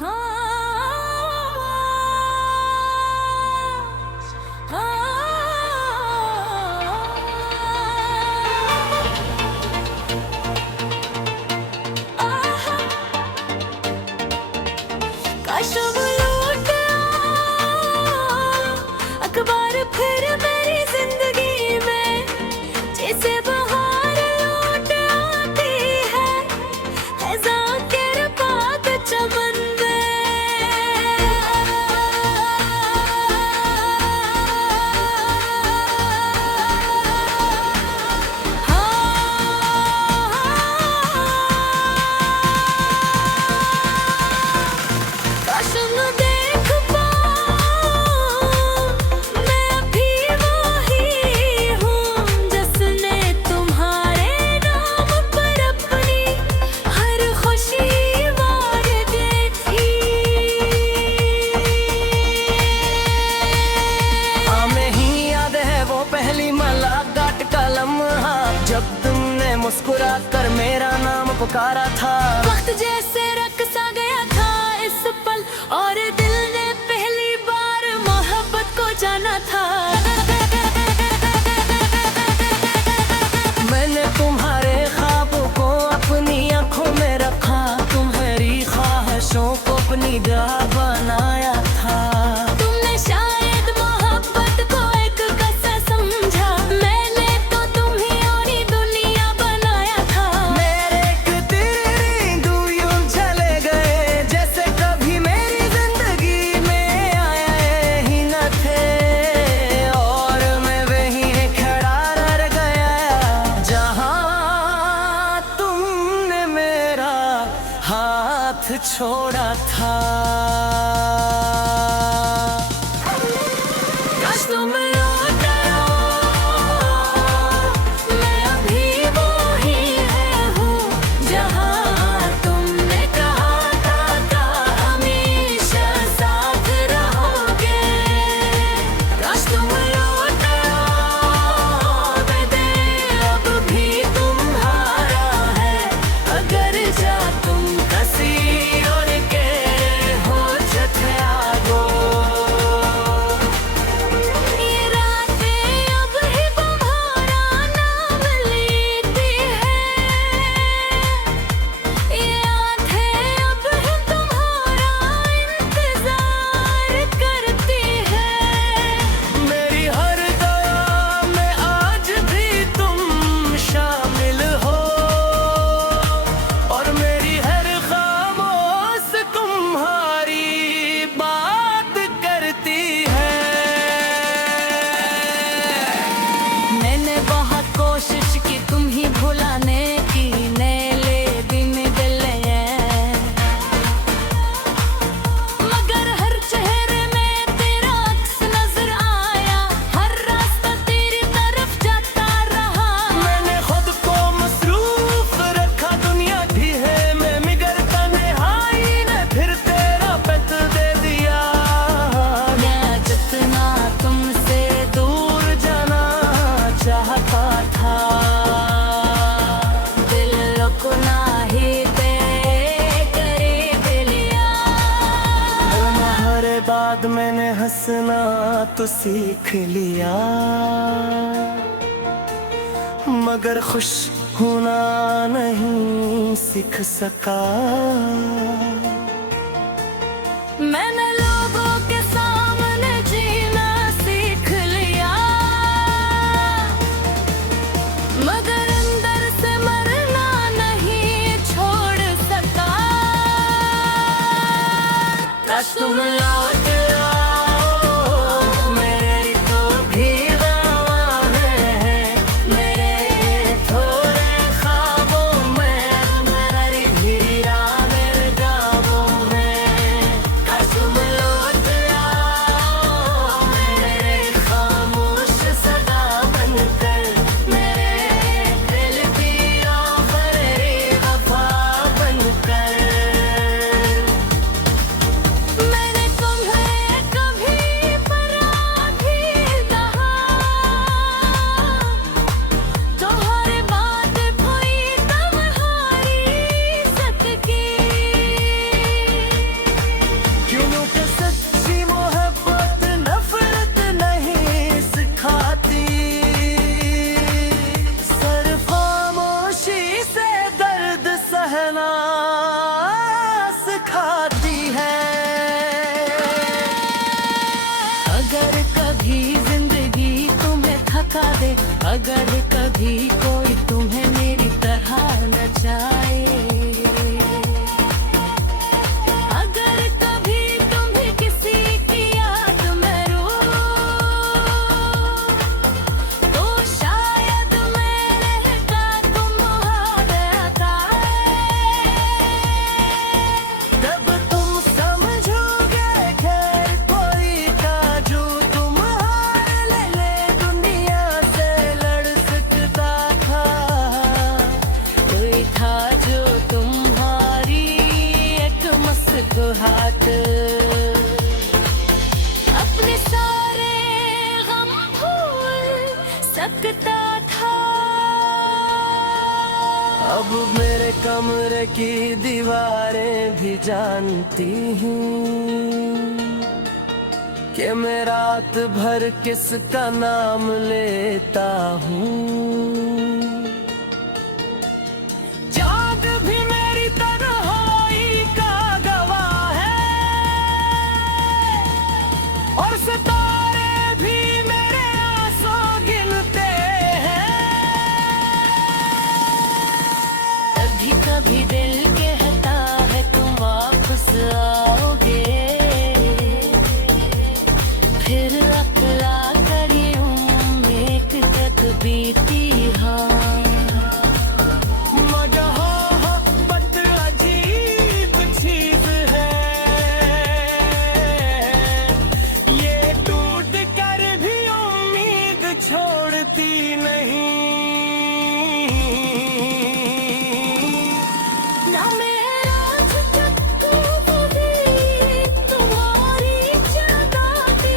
काश वो लौट अखबार फिर मेरी जिंदगी में, जैसे बहार लौट आती है जाकिर पाक चमन में। काश न देख पाऊं मैं अभी वही हूँ, जिसने तुम्हारे नाम पर अपनी हर खुशी वार दी थी। हमें ही याद है वो पहली मुलाकात का लम्हा, जब तुमने मुस्कुरा कर मेरा नाम पुकारा था। वक्त जैसे रक़्सा गया था इस पल, और दिल ने पहली बार मोहब्बत को जाना था। मैंने तुम्हारे ख्वाबों को अपनी आंखों में रखा, तुम्हारी ख्वाहिशों को अपनी गाह बनाया था। तुमने शायद मोहब्बत को एक कसर समझा, मैंने तो तुम्हें और ही दुनिया बनाया था। मेरे तेरे यूं चले गए जैसे कभी मेरी जिंदगी में आए ही न थे, और मैं वहीं खड़ा रह गया जहां तुमने मेरा हाथ छोड़ा था। काश तुम लौट आओ, मैं अभी वही हूँ जहाँ तुमने कहा था हमेशा साथ रहोगे। काश तुम लौट आओ, मैं दिल अब भी तुम्हारा है, अगर जा तुम कसी और के हो छठियागो। ये रातें अब ही तुम्हारा नाम लेती है, ये आंखें अब ही तुम्हारा इंतजार करती है। मेरी हर दया में आज भी तुम शामिल हो, और मेरी हर खामोश तुम्हारी बात करती है। मैंने बहुत कोशिश की तुम ही भुलाने की, नेले दिन गले मगर हर चेहरे में तेरा अक्स नजर आया, हर रास्ता तेरी तरफ जाता रहा। मैंने खुद को मसरूफ रखा, दुनिया भी है मैं मिगर तन्हाई ने फिर तेरा पत दे दिया। मैं जितना तुमसे दूर जाना चाहता था, दिल को ना ही तेरे करीब लिया। तुम्हारे बाद मैंने हंसना तो सीख लिया, मगर खुश होना नहीं सीख सका। मैंने लोगों के सामने जीना सीख लिया, मगर अंदर से मरना नहीं छोड़ सका। काश तुम लौट आओ, मेरी तो भी दीवाने हैं, मेरे थोड़े ख्वाबों में, मेरी भी मेरे ख्वाबों में। काश तुम लौट आओ, मेरे खामोश सदा बनकर, मेरे दिल की आखिरी वफा बनकर। मैंने तुम्हें सिखाती है। अगर कभी जिंदगी तुम्हें थका दे, अगर कभी कोई तुम्हें मेरी तरह नचाए, अगर कभी तुम भी किसी की याद में रो, तो शायद मेरे का तुम्हारे अताए। तब तुम समझोगे खैर कोई काजू तुम्हारे लिए दुनिया से लड़ सकता था। कोई था जो तुम्हारी एक मुस्कुराहट, अपने सारे गम भूल सकता था। अब मेरे कमरे की दीवारें भी जानती हैं कि मैं रात भर किसका नाम लेता हूँ। चाँद भी मेरी तन्हाई का गवाह है और सितारे भी मेरे आंसू गिनते हैं। कभी कभी दिल कहता है तुम वापस आओगे, फिर अकला करी उम्मीद तक बीती हाँ। मगर मोहब्बत अजीब चीज है, ये टूट कर भी उम्मीद छोड़ती नहीं। ना मेरा चक्कू बुद्धि तुम्हारी ज्यादा थी,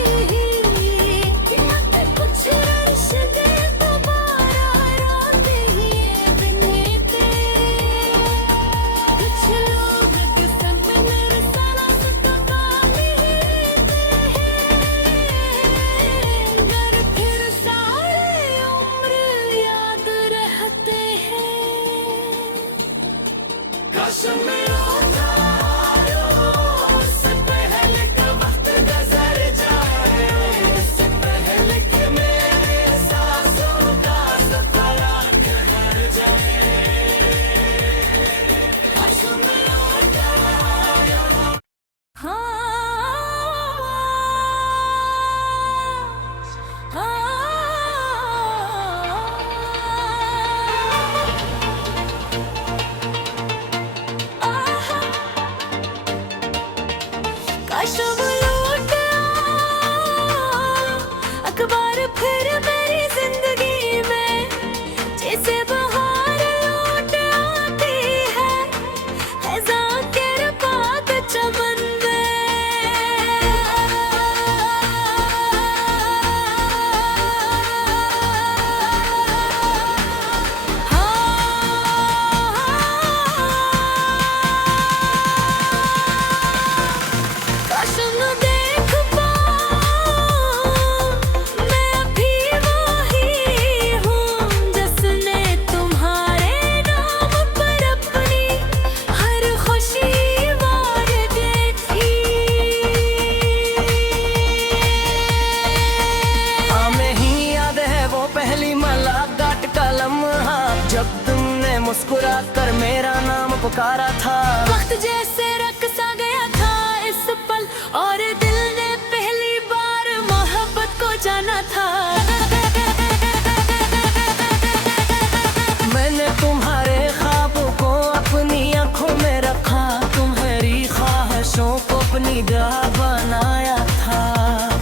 मत कुछ रश दे दोबारा रातें ये बीते। कुछ लोग किस्मत में मेरे सारा सुख पाते हैं, घर फिर सारे उम्र याद रहते हैं। काश मैं होता उससे पहले का वक्त गुजर जाए, इससे पहले कि मेरे सांसों का सफर ठहर जाए। काश मैं होता हाँ काश वो लौट अखबार फिर मेरी जिंदगी में, जैसे बहार लौट आती है खज़ां के पाक चमन काश न देख पाऊं मैं अभी वही हूँ, जिसने तुम्हारे नाम पर अपनी हर खुशी वार दी थी। हमें ही याद है वो पहली मुलाकात का लम्हा, जब तुमने मुस्कुरा कर मेरा नाम पुकारा था। वक्त जैसे रक़्सा गया था इस पल, और दिल ने पहली बार मोहब्बत को जाना था। मैंने तुम्हारे ख्वाबों को अपनी आंखों में रखा, तुम्हारी ख्वाहिशों को अपनी गाह बनाया था।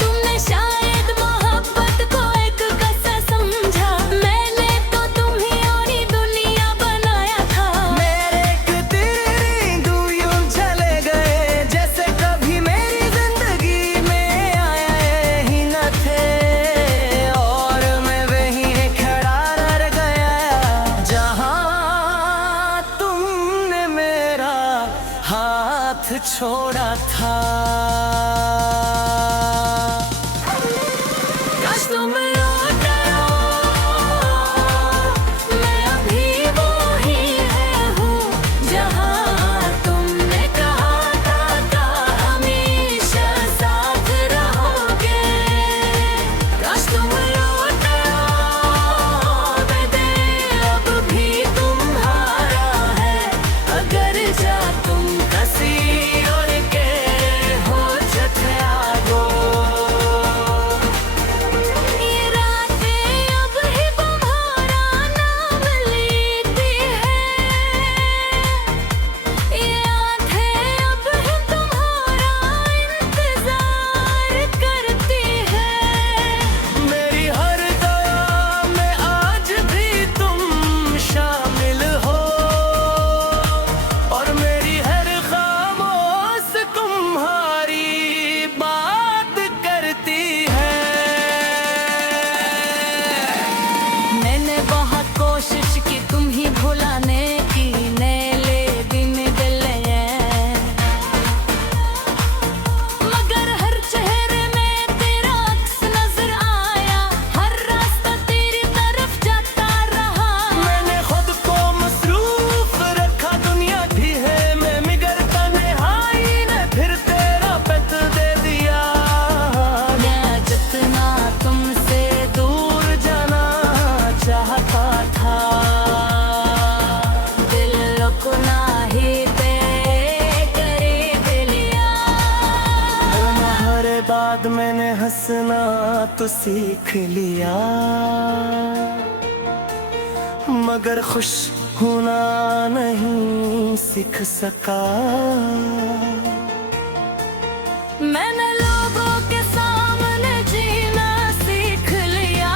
तुमने शायद मोहब्बत को एक कसा समझा, मैंने तो तुम्हें और ही दुनिया बनाया था। मेरे एक तेरे यूं यूं चले गए, जैसे कभी मेरी जिंदगी में आए ही न थे, और मैं वहीं खड़ा रह गया जहां तुमने मेरा हाथ छोड़ा था। काश तुम लौट आओ, मैं अभी वही हूँ जहाँ तुमने कहा था मैंने हंसना तो सीख लिया, मगर खुश होना नहीं सीख सका। मैंने लोगों के सामने जीना सीख लिया,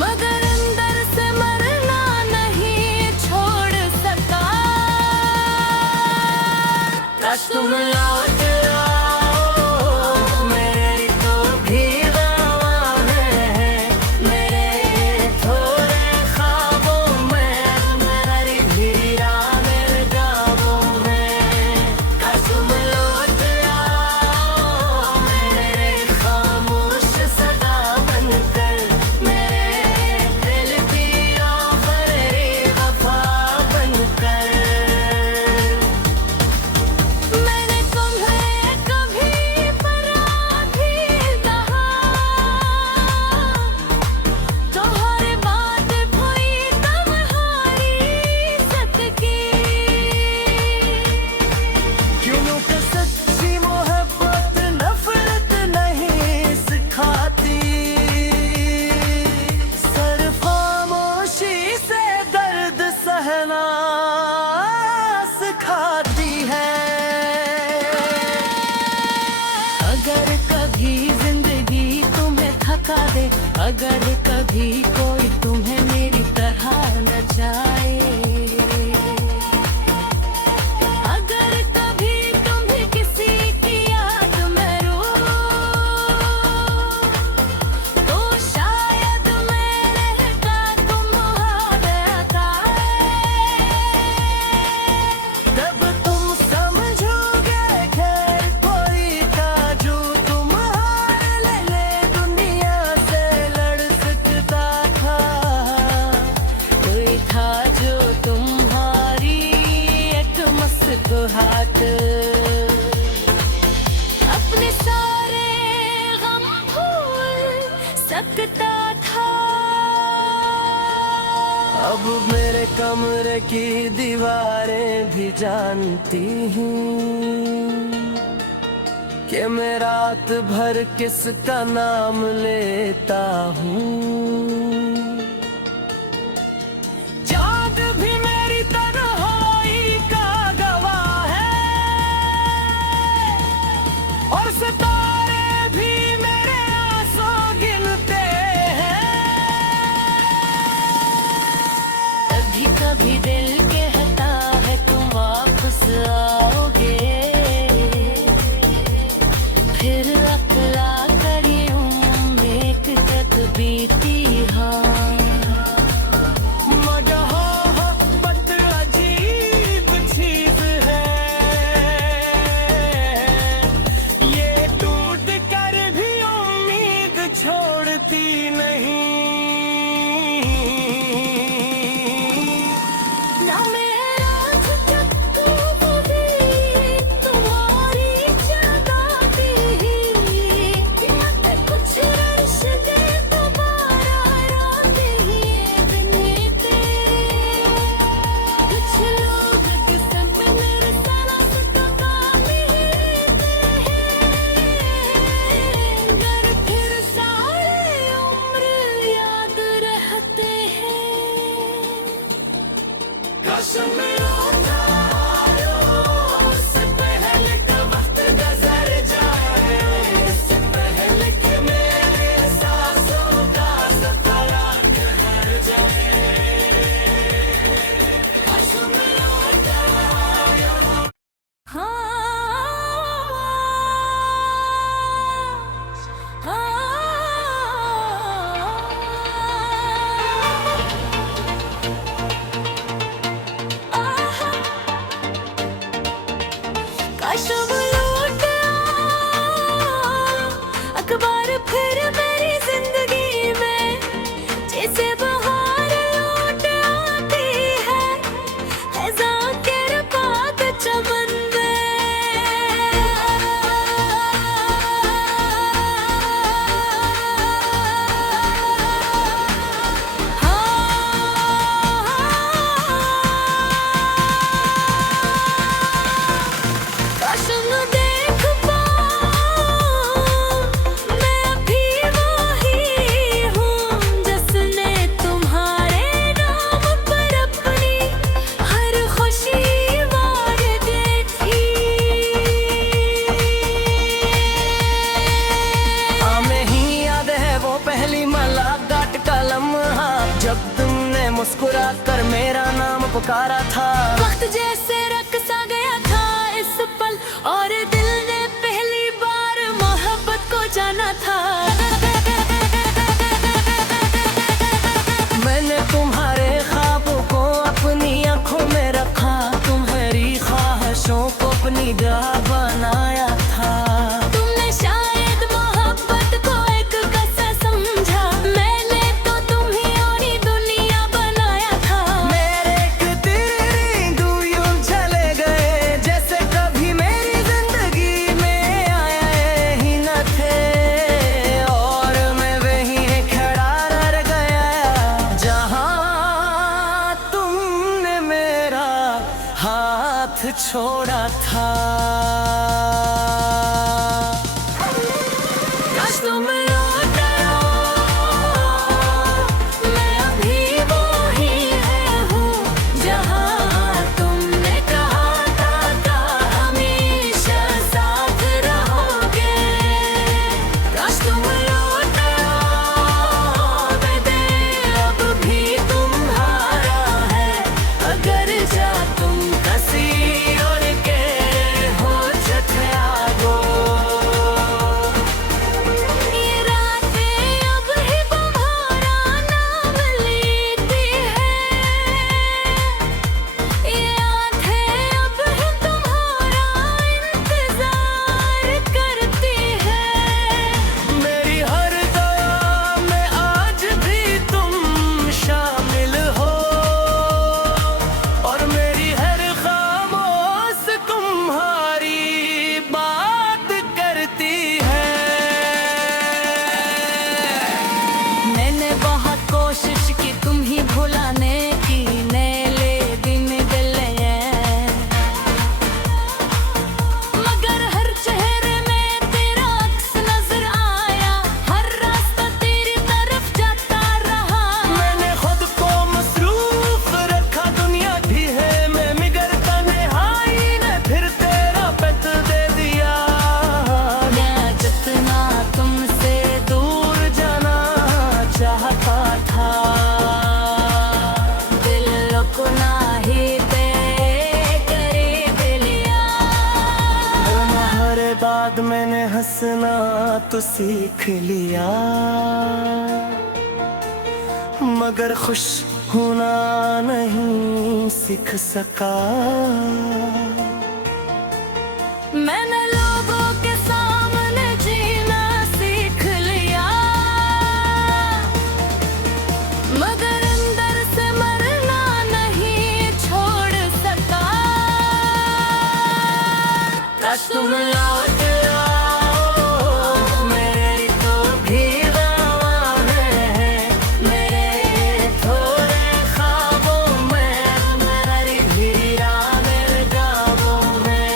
मगर अंदर से मरना नहीं छोड़ सका। काश तुम लौट आओ, मेरी तो भी रवान है, मेरे थोड़े ख्वाबों में, मेरी भी राह जाबों में। काश तुम लौट आओ, मेरे खामोश सदा बनकर, मेरे दिल की आखिरी वफा बनकर। मैंने तुम्हें कभी पराधी कहा, तुम्हारी बात हुई तुम्हारी सदकी। क्यों कि सच्ची मोहब्बत नफरत नहीं सिखाती, सिर्फ खामोशी से दर्द सहना सिखाती है। अगर कभी जिंदगी तुम्हें थका दे, अगर कभी कोई तुम्हें मेरी तरह न चाहे, अगर कभी तुम भी किसी की याद में रो, तो शायद मेरे का तुम्हारे बताए। तब तुम समझोगे कि कोई काजू तुम्हारे लिए दुनिया से लड़ सकता था। कोई था जो तुम्हारी एक मुस्कुराहट, अपने सारे गम भूल सकता था। अब मेरे कमरे की दीवारें भी जानती हैं कि मैं रात भर किसका नाम लेता हूँ। चाँद भी मेरी तन्हाई का गवाह है, और सितारे भी मेरे आंसू गिनते हैं। कभी कभी दिल कहता है तुम वापस आओगे, फिर अकला करी एक तक बीती हाँ। मगर मोहब्बत अजीब चीज है, ये टूट कर भी उम्मीद छोड़ती नहीं। ना मेरा चक्कू बुरी तुम्हारी ज्यादा भी, मत कुछ रश दे दोबारा रात ये दिन तेरे। कुछ लोग किस्मत में मेरे सारा सुख पाते हैं, घर फिर सारे उम्र याद रहते हैं। कसम उठाओ, उससे पहले का वक्त गुजर जाए, इससे पहले कि मेरे सांसों का सफरा ठहर जाए। कसम उठाओ। काश वो लौट आओ, अखबार फिर मेरी जिंदगी में, जैसे बहार लौट आती है, खज़ां के पाक चमन में। पुकारा था। वक्त जैसे रक़्सा गया था इस पल, और दिल ने पहली बार मोहब्बत को जाना था। मैंने तुम्हारे ख्वाबों को अपनी आंखों में रखा, तुम्हारी ख्वाहिशों को अपनी गाह बनाया था। तुमने शायद मोहब्बत को एक कसर समझा, मैंने तो तुम्हें और ही दुनिया बनाया था। मेरे एक तेरे यूं यूं चले गए, जैसे कभी मेरी जिंदगी में आए ही न थे, और मैं वहीं खड़ा रह गया जहां तुमने मेरा हाथ छोड़ा था। काश तुम लौट आओ, मैं अभी वो ही हूँ जहाँ तुमने कहा था हमेशा साथ रहोगे। काश तुम लौट आओ, मैं दिल अब भी तुम्हारा है, अगर जा तुम कसी और के हो जत्यागो। ये रातें अब ही तुम्हारा नाम लेती है, ये आँखें अब ही तुम्हारा इंतजार करती है। मेरी हर दया में आज भी तुम शामिल हो, और मेरी हर खामोश तुम्हारी बात करती है। मैंने बहुत कोशिश की तुम ही भुलाने की, नेले दिन गले मगर हर चेहरे में तेरा अक्स नजर आया, हर रास्ता तेरी तरफ जाता रहा। मैंने खुद को मसरूफ रखा, दुनिया भी है मैं मिगर तन्हाई ने फिर तेरा पत दे दिया। मैं जितना तुमसे दूर जाना चाहता था, दिल को ना ही ते करीब लिया। हर बाद मैंने हंसना तो सीख लिया, मगर खुश होना नहीं सीख सका। मैंने लोगों के सामने जीना सीख लिया, मगर अंदर से मरना नहीं छोड़ सका। काश तुम लौट आओ, मेरी तो भी दीवाने हैं, मेरे थोड़े ख्वाबों में, मेरी वीराने ख्वाबों में।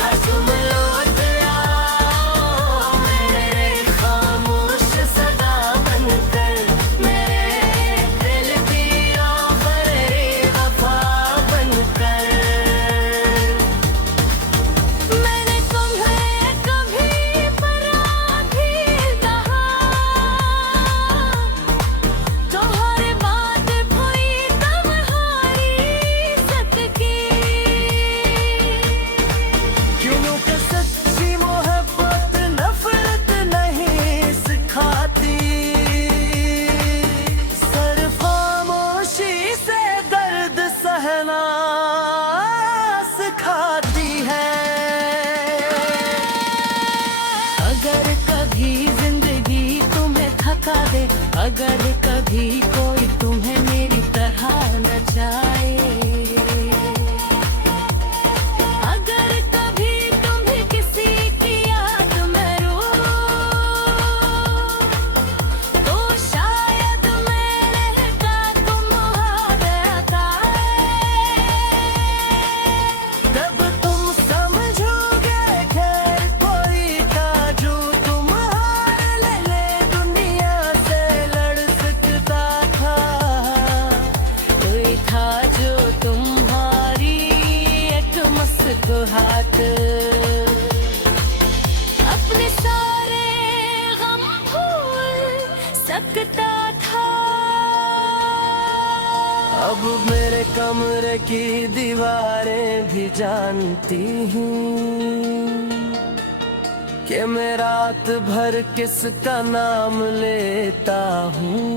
काश तुम लौट आओ, मेरे खामोश सदा बनकर, मेरे दिल की आखिरी वफा बनकर। मैंने तुम्हें कभी पराधी कहा, तुम्हारे बात हुई तुम्हारी इज्जत की। क्यों कि सच्ची मोहब्बत नफरत नहीं सिखाती, सिर्फ खामोशी से दर्द सहना सिखाती है। अगर कभी जिंदगी तुम्हें थका दे, अगर कभी कोई तुम्हें मेरी तरह न चाहे, अगर कभी तुम भी किसी की याद में रो, तो शायद मेरे का तुम्हारे आए। तब तुम समझोगे कि कोई था जो तुम्हारे लिए दुनिया से लड़ सकता था, कोई था जो तुम्हारी एक मुस्कुराहट, अपने सारे गम भूल सकता था। अब मेरे कमरे की दीवारें भी जानती हैं कि मैं रात भर किसका नाम लेता हूँ।